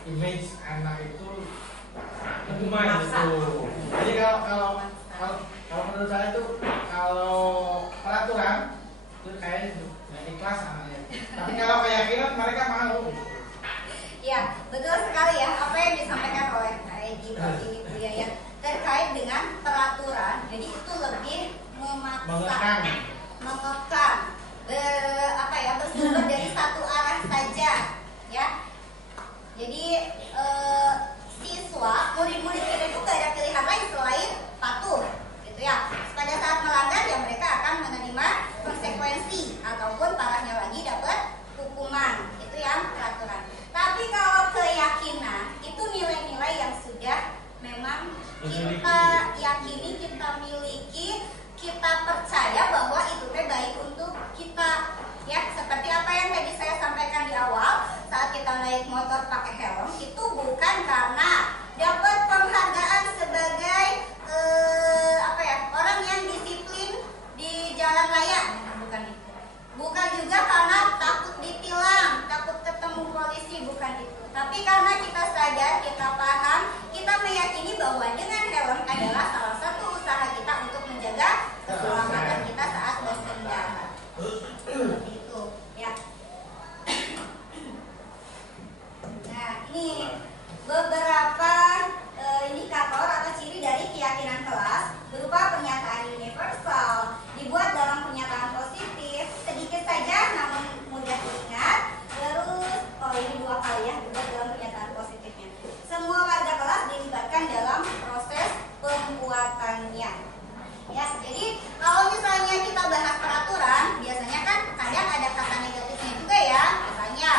image anak itu lumayan itu. Jadi kalau menurut saya itu kalau peraturan itu kayak ikhlas anaknya. Tapi kalau keyakinan mereka mau. Ya, betul sekali ya apa yang disampaikan oleh Kak Edi ya terkait dengan peraturan. Jadi itu lebih memaksa, mengekang, bersumber dari satu arah saja, ya. Jadi siswa, murid-murid kita itu gak ada pilihan lain selain patuh, gitu ya. Pada saat melanggar ya mereka akan menerima konsekuensi ataupun parahnya lagi dapat hukuman. Itu yang peraturan. Tapi kalau keyakinan itu nilai-nilai yang sudah memang kita yakini, kita miliki, kita percaya bahwa itu baik untuk kita, ya. Seperti apa yang tadi saya sampaikan di awal, saat kita naik motor pakai helm itu bukan karena dapat penghargaan sebagai orang yang disiplin di jalan raya, bukan itu. Bukan juga karena takut ditilang, takut ketemu polisi, bukan itu. Tapi karena kita sadar, kita paham, kita meyakini bahwa dengan helm adalah salah satu usaha kita untuk menjaga keselamatan kita saat berkendara. Seperti itu, ya. Nah, ini beberapa indikator atau ciri dari keyakinan kelas berupa pernyataan universal, dibuat dalam pernyataan positif, sedikit saja namun mudah diingat. Terus, ini 2 kali ya, dibuat dalam pernyataan positifnya. Semua warga kelas dilibatkan dalam proses pembuatannya. Ya, jadi kalau misalnya kita bahas peraturan, biasanya kan kadang ada kata negatifnya juga ya. Misalnya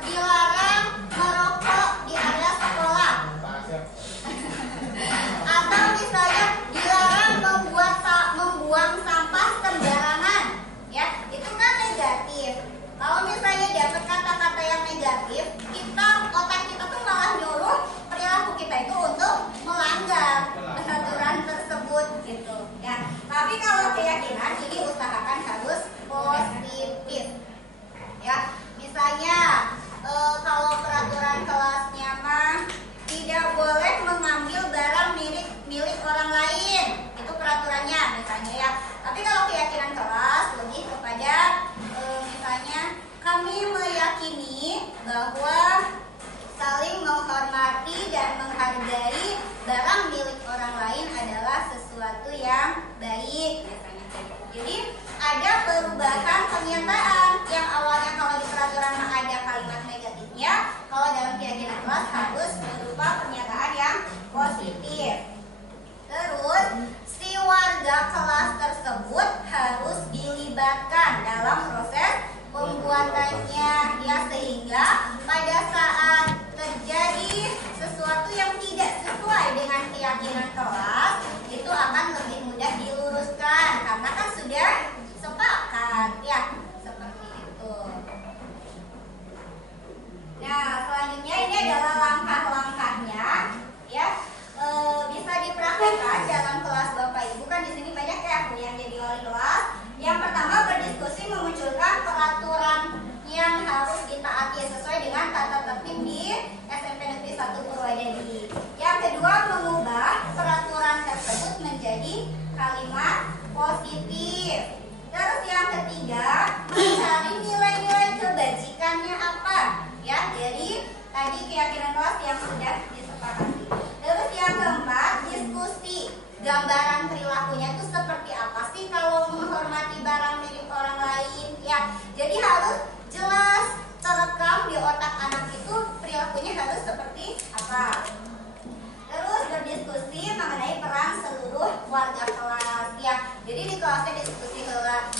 dilarang merokok di area sekolah. Atau misalnya dilarang membuang sampah sembarangan, ya itu kan negatif. Kalau misalnya dapat kata-kata yang negatif, otak kita tuh malah nyuruh perilaku kita itu untuk melanggar peraturan tersebut, gitu. Ya, tapi kalau keyakinan ini usahakan harus positif, ya. Misalnya kalau peraturan kelasnya mah tidak boleh mengambil barang milik orang lain, itu peraturannya misalnya ya. Tapi kalau keyakinan kelas lebih kepada misalnya kami meyakini bahwa saling menghormati dan menghargai barang milik orang lain adalah sesuatu yang baik, misalnya. Jadi ada perubahan pernyataan yang awalnya kalau di peraturan ada kalimat negatifnya, kalau dalam keyakinan kelas harus berupa pernyataan yang positif. Terus si warga kelas tersebut harus dilibatkan dalam proses pembuatannya, ya, sehingga pada saat terjadi sesuatu yang tidak sesuai dengan keyakinan kelas itu akan lebih mudah diluruskan karena kan sudah sepakat, ya, seperti itu. Nah, selanjutnya ini adalah langkah-langkahnya, ya. Bisa dipraktekkan dalam kelas Bapak Ibu, kan di sini banyak ya yang jadi wali kelas. Yang pertama, berdiskusi memunculkan peraturan yang harus ditaati sesuai dengan tata tertib di SMP Negeri 1 Purwodadi. Yang kedua, mengubah peraturan tersebut menjadi kalimat positif. Terus yang ketiga, mencari nilai-nilai kebajikannya apa, ya, dari tadi keyakinan kelas yang sudah disepakati. Terus yang keempat, diskusi gambaran perilakunya itu seperti apa sih kalau menghormati barang milik orang lain, ya. Jadi harus jelas terekam di otak anak itu perilakunya harus seperti apa. Terus berdiskusi mengenai peran seluruh warga kelas, ya. Jadi di kelasnya diskusi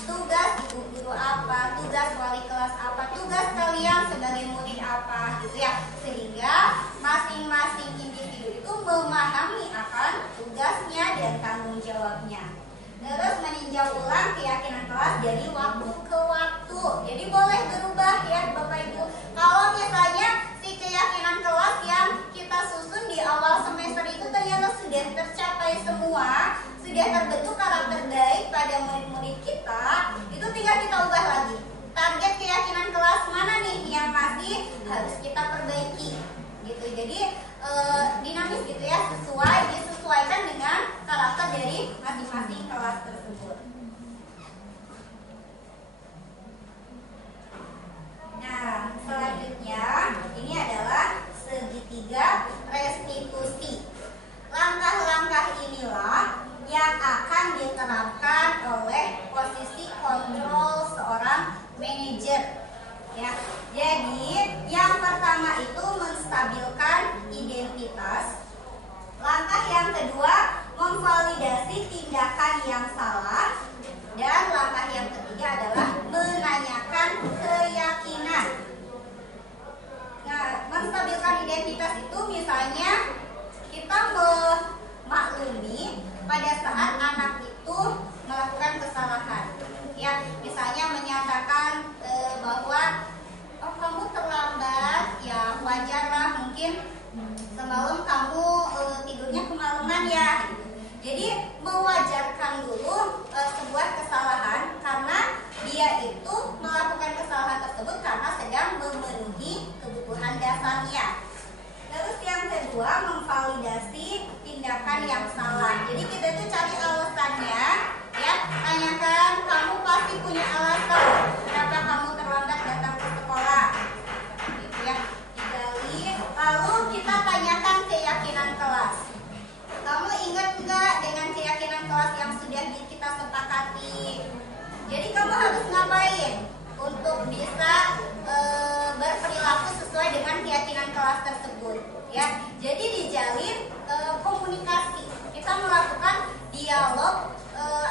tugas ibu guru apa, tugas wali kelas apa, tugas kalian sebagai murid apa, gitu ya. Sehingga masing-masing individu itu memahami akan tugasnya dan tanggung jawabnya. Terus meninjau ulang keyakinan kelas dari waktu ke waktu. Jadi boleh berubah ya Bapak Ibu. Kalau misalnya si keyakinan kelas yang kita susun di awal semester itu ternyata sudah tercapai semua, sudah terbentuk karakter baik pada murid-murid kita, itu tinggal kita ubah lagi. Target keyakinan kelas mana nih yang masih harus kita perbaiki gitu. Jadi dinamis gitu ya, disesuaikan dengan karakter dari masing-masing kelas tersebut. Nah, selanjutnya ini adalah segitiga restitusi. Langkah-langkah inilah yang akan diterapkan oleh posisi kontrol seorang manajer. Ya, jadi yang pertama itu menstabilkan identitas. Langkah yang kedua memvalidasi tindakan yang salah. Dan langkah yang ketiga adalah menanyakan keyakinan. Nah, menstabilkan identitas itu misalnya kita memaklumi pada saat anak itu melakukan kesalahan. Ya, misalnya menyatakan bahwa oh kamu terlambat, ya wajarlah mungkin semalam kamu tidurnya kemalaman ya. Jadi mewajarkan dulu sebuah kesalahan karena dia itu melakukan kesalahan tersebut karena sedang memenuhi kebutuhan dasarnya. Terus yang kedua memvalidasi tindakan yang salah. Jadi kita tuh cari alasannya, ya, tanyakan kamu pasti punya alasan kenapa kamu terlambat datang ke sekolah, gitu ya, digali. Lalu kita tanyakan keyakinan kelas. Kamu ingat nggak dengan keyakinan kelas yang sudah kita sepakati? Jadi kamu harus ngapain untuk bisa berperilaku sesuai dengan keyakinan kelas tersebut, ya. Jadi dijalin komunikasi. Kita melakukan dialog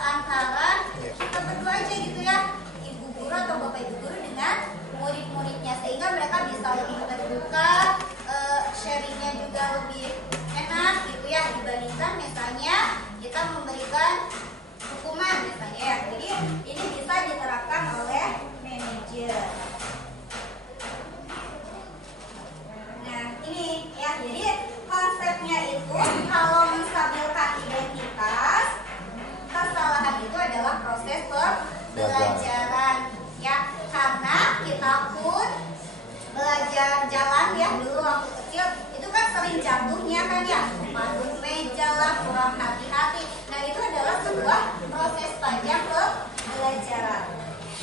antara kita berdua aja gitu ya, ibu guru atau bapak ibu guru dengan murid-muridnya, sehingga mereka bisa lebih terbuka, sharingnya juga lebih enak gitu ya, dibandingkan misalnya kita memberikan hukuman misalnya ya. Jadi ini bisa diterapkan oleh manajer. Nah ini ya, jadi konsepnya itu kalau menstabilkan identitas, kesalahan itu adalah proses pembelajaran ya, karena kita pun belajar jalan ya dulu waktu kecil itu kan sering jatuhnya kan ya, madun meja lah, kurang hati-hati. Nah itu adalah sebuah proses panjang pembelajaran.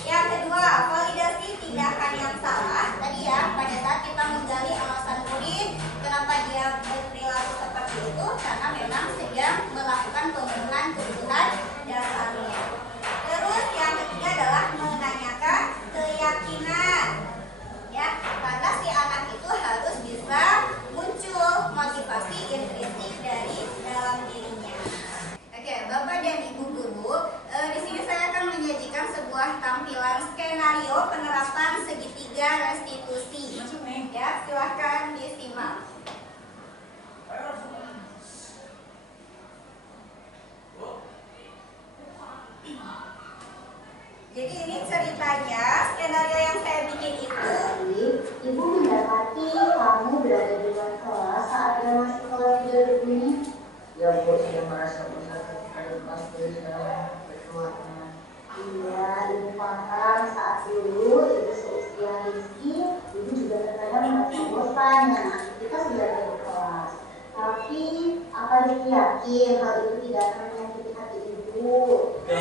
Yang kedua, validasi tindakan yang salah. Tadi ya, pada saat kita menggali alasan murid kenapa dia berperilaku seperti itu, karena memang sedang melakukan pemenuhan kebutuhan dasarnya. Terus yang ketiga adalah menanyakan keyakinan. Ya, karena si anak itu harus bisa muncul motivasi intrinsik dari dalam dirinya. Oke, Bapak dan Ibu guru, di sini saya akan menyajikan sebuah tampilan skenario penerapan segitiga restitusi. Ya, silahkan disimak. Jadi ini ceritanya, skenario yang saya bikin itu. Ibu mendapati kamu berada di luar kelas saat dia masih kelas 3 ini. Ya Bu, saya merasa bosan ketika di kelas saya berkeluarnya. Iya, ibu paham saat dulu ibu seusia Rizky, ibu juga terkadang merasa bosan dan aktivitas sudah ada di kelas. Tapi apa Rizky yakin hal itu tidak akan menyakiti hati ibu? Ya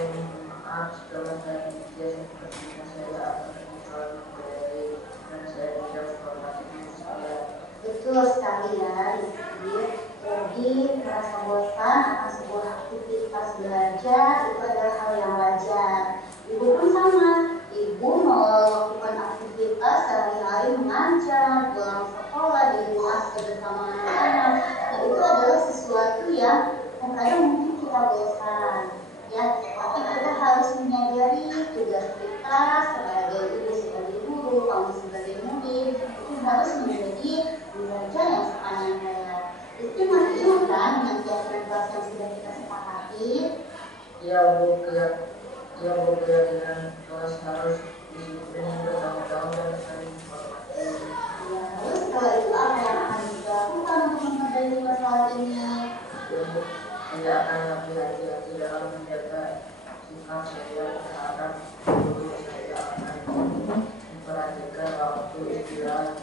Bu, maaf setelah saya biasa seperti saya akan selalu dari dan saya tidak hormati saya. Betul sekali ya Rizky. Jadi merasa bosan akan sebuah aktivitas belajar itu adalah hal yang wajar. Ibu pun sama. Ibu melakukan aktivitas sehari-hari mengajar, pulang sekolah, di rumah bersama anak-anak. Nah, itu adalah sesuatu yang kadang mungkin kita bosan. Ya, tapi kita harus menyadari tugas kita sebagai ibu, sebagai guru, kamu sebagai murid itu harus menjadi belajar yang sepanjang hayat. Itu masih ingat kan dengan keyakinan kelas yang sudah kita sepakati? Ya Bu, keyakinan kelas harus disiplin bertahun-tahun dan sering hormati. Ya, lalu setelah itu apa yang akan dilakukan untuk menghadapi masalah ini? Ya Bu, saya akan lebih hati-hati dalam menjaga sikap saya terhadap guru. Saya akan memperhatikan waktu istirahat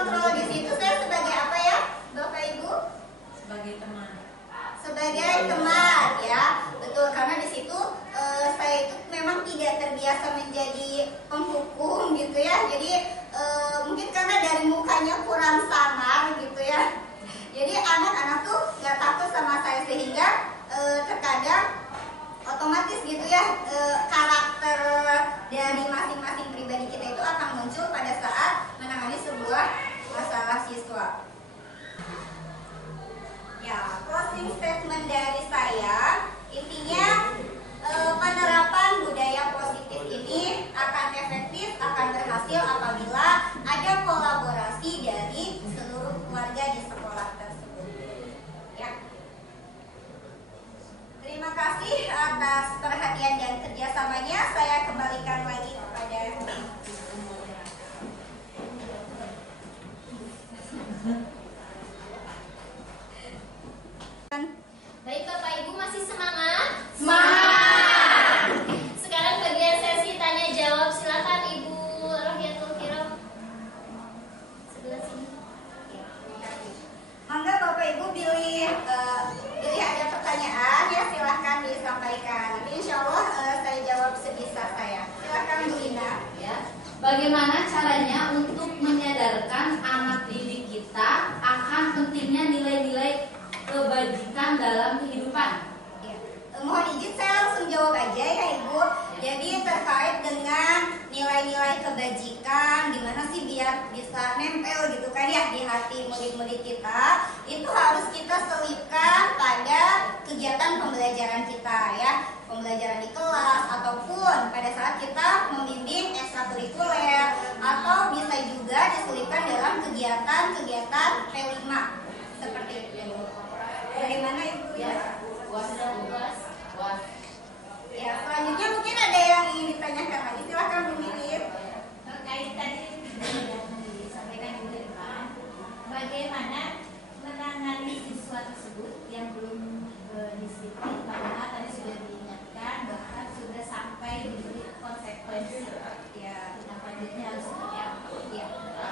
kontrol di situ saya sebagai apa ya, Bapak Ibu? Sebagai teman. Sebagai teman ya, betul, karena di situ saya itu memang tidak terbiasa menjadi penghukum gitu ya. Jadi mungkin karena dari mukanya kurang samar gitu ya. Jadi anak-anak tuh nggak takut sama saya sehingga terkadang otomatis gitu ya karakter dari masing-masing pribadi kita itu akan muncul pada saat menangani sebuah masalah siswa. Ya, closing statement dari saya intinya penerapan budaya positif ini akan efektif, akan berhasil apabila ada kolaborasi dari seluruh keluarga di sekolah tersebut. Ya. Terima kasih atas perhatian dan kerjasamanya. Saya kembalikan lagi kepada Baik Bapak Ibu, masih semangat? Semangat! Sekarang bagian sesi tanya jawab. Silakan Ibu Rohiatul Kiram. Sebelah sini. Mangga Bapak Ibu pilih ada pertanyaan ya, silahkan disampaikan. Nanti insya Allah saya jawab sebisa saya. Silahkan Bu Lina. Ya. Bagaimana caranya untuk menyadarkan anak didik kita akan pentingnya nilai-nilai kebajikan dalam kehidupan? Ya. Mohon izin saya langsung jawab aja ya Ibu. Jadi terkait dengan nilai-nilai kebajikan, gimana sih biar bisa nempel gitu kan ya di hati murid-murid kita, itu harus kita selipkan pada kegiatan pembelajaran kita ya, pembelajaran di kelas ataupun pada saat kita membimbing ekstrakurikuler, atau bisa juga diselipkan dalam kegiatan-kegiatan P5 seperti itu. Bagaimana Ibu ya? Puas. Ya, selanjutnya mungkin ada yang ingin ditanyakan lagi. Silakan Bu Mimin. Terkait tadi yang disampaikan Ibu Irfan, bagaimana menangani siswa tersebut yang belum disiplin, karena tadi sudah diingatkan bahkan sudah sampai diberi konsekuensi. Ya, tindak lanjutnya harus seperti apa? Ya,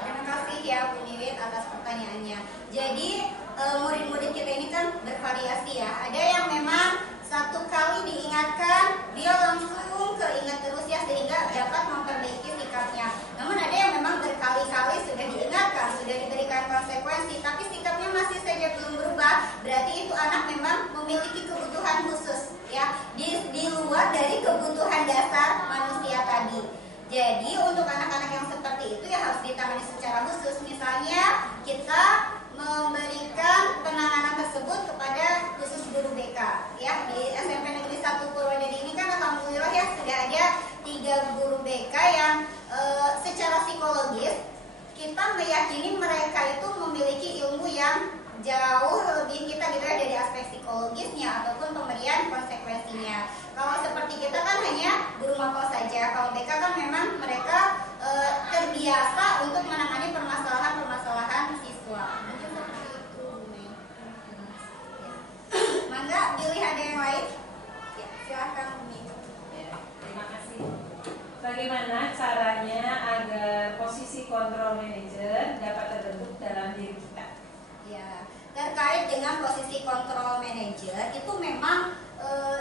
terima kasih ya Bu Mimin atas pertanyaannya. Jadi murid-murid kita ini kan bervariasi ya. Ada yang memang satu kali diingatkan dia langsung keingat terus ya, sehingga dapat memperbaiki sikapnya. Namun ada yang memang berkali-kali sudah diingatkan, sudah diberikan konsekuensi, tapi sikapnya masih saja belum berubah. Berarti itu anak memang memiliki kebutuhan khusus ya, di luar dari kebutuhan dasar manusia tadi. Jadi untuk anak-anak yang seperti itu ya harus ditangani secara khusus. Misalnya kita memberikan penanganan tersebut kepada khusus guru BK ya. Di SMP Negeri 1 Purwodadi ini kan alhamdulillah ya sudah ada 3 guru BK yang secara psikologis kita meyakini mereka itu memiliki ilmu yang jauh lebih kita gitu ya dari aspek psikologisnya ataupun pemberian konsekuensinya. Kalau seperti kita kan hanya guru mapel saja. Kalau BK kan memang mereka terbiasa untuk menangani permasalahan-permasalahan siswa. Mangga pilih ada yang lain? Ya, silakan Umi. Ya, terima kasih. Bagaimana caranya agar posisi kontrol manajer dapat terbentuk dalam diri kita? Ya, terkait dengan posisi kontrol manajer itu memang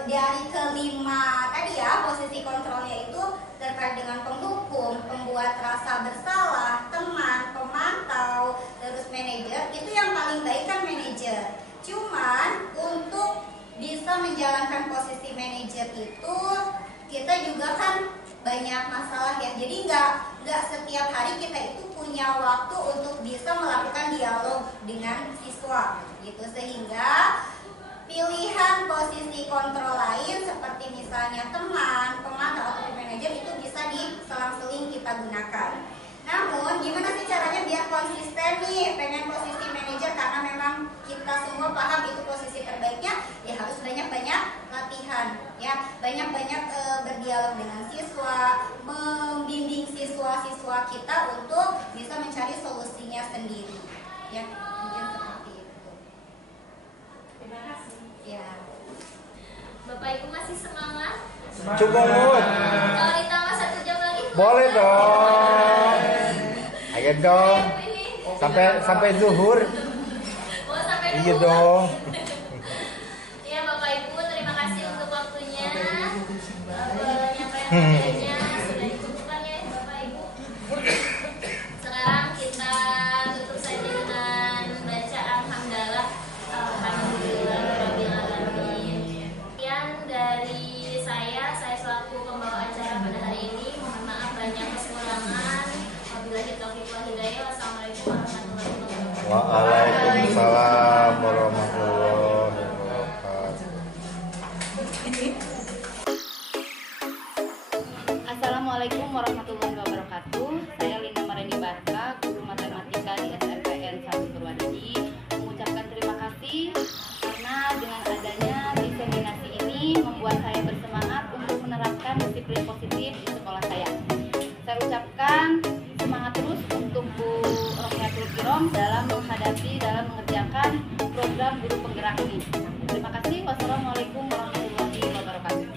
dari kelima tadi ya, posisi kontrolnya itu terkait dengan penghukum, pembuat rasa bersalah, teman, pemantau, terus manajer. Itu yang paling baik kan manajer. Cuman untuk bisa menjalankan posisi manajer itu kita juga kan banyak masalah ya. Jadi nggak setiap hari kita itu punya waktu untuk bisa melakukan dialog dengan siswa gitu, sehingga pilihan posisi kontrol lain seperti misalnya teman, pemantau atau manajer itu bisa diselang-seling kita gunakan. Namun gimana sih caranya biar konsisten nih pengen posisi manajer, karena memang kita semua paham itu posisi terbaiknya, ya harus banyak-banyak latihan ya, banyak-banyak berdialog dengan siswa, membimbing siswa-siswa kita untuk bisa mencari solusinya sendiri ya, mungkin seperti itu. Terima kasih. Ya. Bapak Ibu masih semangat? Cukup. Kalau ditambah 1 jam lagi Boleh dong. Ayo dong. Ini sampai zuhur. Oh, sampai Iya dulu. dong. Iya Bapak Ibu, terima kasih untuk waktunya. Penyampaian materinya sudah dicukupkan ya Bapak Ibu. Sekarang kita tutup saja dengan bacaan hamdalah. Alhamdulillahirabbil alamin. Sekian dari saya selaku pembawa acara pada hari ini. Mohon maaf banyak kekurangan. Wabillahi taufiq wal hidayah. Wassalamualaikum warahmatullahi wabarakatuh. Waalaikumsalam warahmatullahi wabarakatuh. Assalamualaikum warahmatullahi wabarakatuh. Saya Linda Mareni Barka, guru matematika di SMPN 1 Purwadadi, mengucapkan terima kasih karena dengan adanya diseminasi ini membuat saya bersemangat untuk menerapkan disiplin positif di sekolah saya. Saya ucapkan semangat terus untuk Bu Rohyatul Kirom dalam mengerjakan program guru penggerak ini. Terima kasih. Wassalamualaikum warahmatullahi wabarakatuh.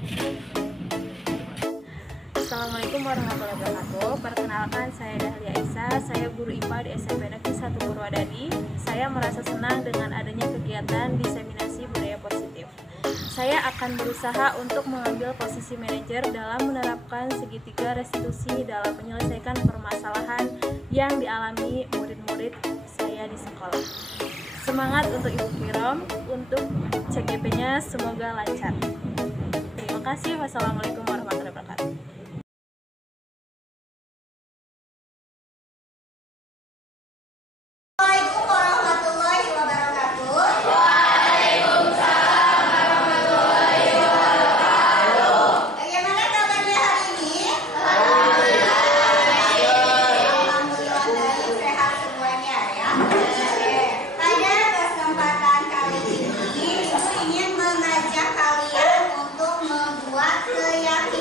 Assalamualaikum warahmatullahi wabarakatuh. Perkenalkan, saya Dahlia Isa, saya guru IPA di SMP Negeri 1 Purwadadi. Saya merasa senang dengan adanya kegiatan diseminasi budaya positif. Saya akan berusaha untuk mengambil posisi manajer dalam menerapkan segitiga restitusi dalam menyelesaikan permasalahan yang dialami murid-murid saya di sekolah. Semangat untuk Ibu Kirom, untuk CGP-nya semoga lancar. Terima kasih. Wassalamualaikum warahmatullahi wabarakatuh. Assalamualaikum warahmatullahi wabarakatuh. Bagaimana kabarnya hari ini? Alhamdulillah baik, sehat semuanya ya. Pada kesempatan kali ini, Ibu ingin mengajak kalian untuk membuat keyakinan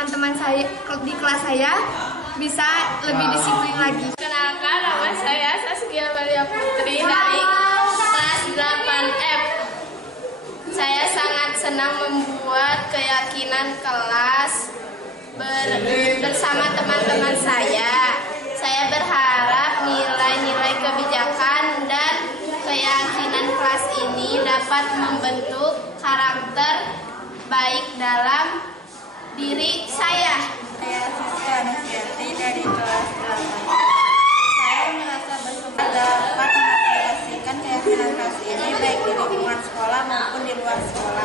teman-teman saya di kelas saya bisa lebih disiplin lagi. Kenalkan, nama saya Saskia Maria Putri dari kelas 8F. Saya sangat senang membuat keyakinan kelas bersama teman-teman saya. Saya berharap nilai-nilai kebijakan dan keyakinan kelas ini dapat membentuk karakter baik dalam diri saya. Saya Siska Nusyati dari kelas 8. Saya merasa bersyukur dapat mengaplikasikan keyakinan kelas ini baik di lingkungan sekolah maupun di luar sekolah.